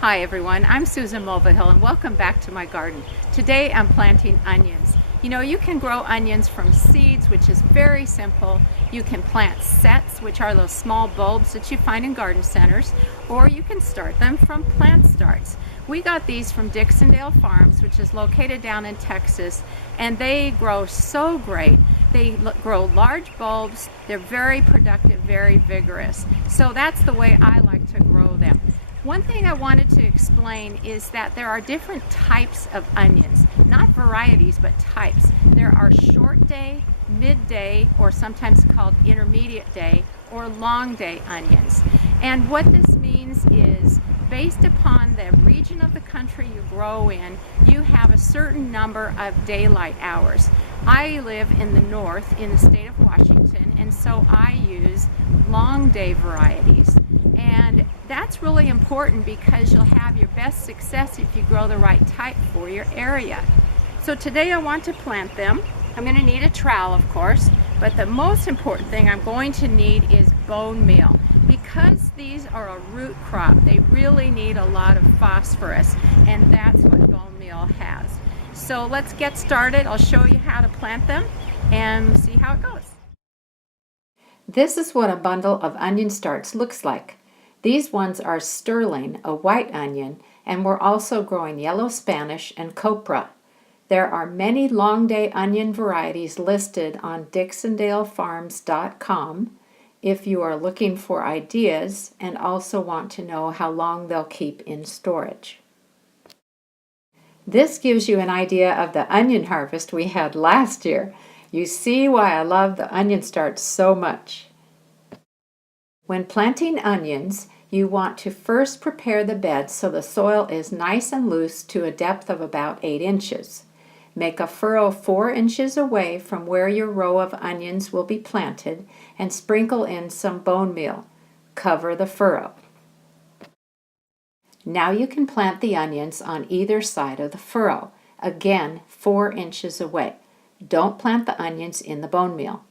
Hi everyone, I'm Susan Mulvihill and welcome back to my garden. Today I'm planting onions. You know, you can grow onions from seeds, which is very simple. You can plant sets, which are those small bulbs that you find in garden centers, or you can start them from plant starts. We got these from Dixondale Farms, which is located down in Texas, and they grow so great. They grow large bulbs, they're very productive, very vigorous. So that's the way I like to grow them. One thing I wanted to explain is that there are different types of onions, not varieties, but types. There are short day, midday, or sometimes called intermediate day, or long day onions. And what this means is, based upon the region of the country you grow in, you have a certain number of daylight hours. I live in the north in the state of Washington, and so I use long day varieties. And that's really important because you'll have your best success if you grow the right type for your area. So today I want to plant them. I'm going to need a trowel, of course, but the most important thing I'm going to need is bone meal. Because these are a root crop, they really need a lot of phosphorus, and that's what bone meal has. So let's get started. I'll show you how to plant them and see how it goes. This is what a bundle of onion starts looks like. These ones are sterling, a white onion, and we're also growing yellow Spanish and copra. There are many long day onion varieties listed on dixondalefarms.com if you are looking for ideas and also want to know how long they'll keep in storage. This gives you an idea of the onion harvest we had last year. You see why I love the onion starts so much. When planting onions, you want to first prepare the bed so the soil is nice and loose to a depth of about 8 inches. Make a furrow 4 inches away from where your row of onions will be planted and sprinkle in some bone meal. Cover the furrow. Now you can plant the onions on either side of the furrow, again 4 inches away. Don't plant the onions in the bone meal.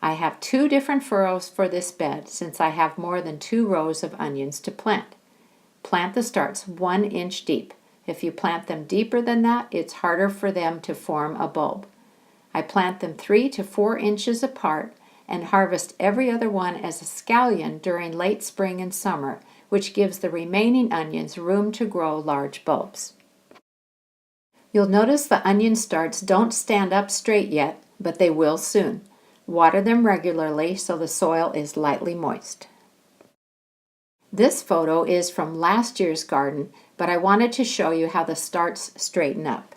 I have 2 different furrows for this bed since I have more than 2 rows of onions to plant. Plant the starts 1 inch deep. If you plant them deeper than that, it's harder for them to form a bulb. I plant them 3 to 4 inches apart and harvest every other one as a scallion during late spring and summer, which gives the remaining onions room to grow large bulbs. You'll notice the onion starts don't stand up straight yet, but they will soon. Water them regularly so the soil is lightly moist. This photo is from last year's garden, but I wanted to show you how the starts straighten up.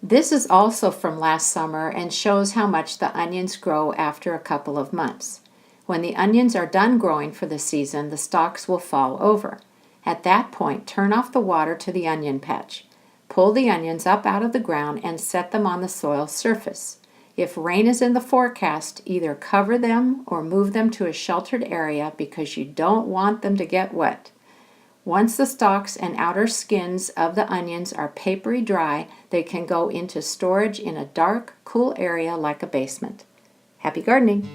This is also from last summer and shows how much the onions grow after a couple of months. When the onions are done growing for the season, the stalks will fall over. At that point, turn off the water to the onion patch. Pull the onions up out of the ground and set them on the soil surface. If rain is in the forecast, either cover them or move them to a sheltered area because you don't want them to get wet. Once the stalks and outer skins of the onions are papery dry, they can go into storage in a dark, cool area like a basement. Happy gardening!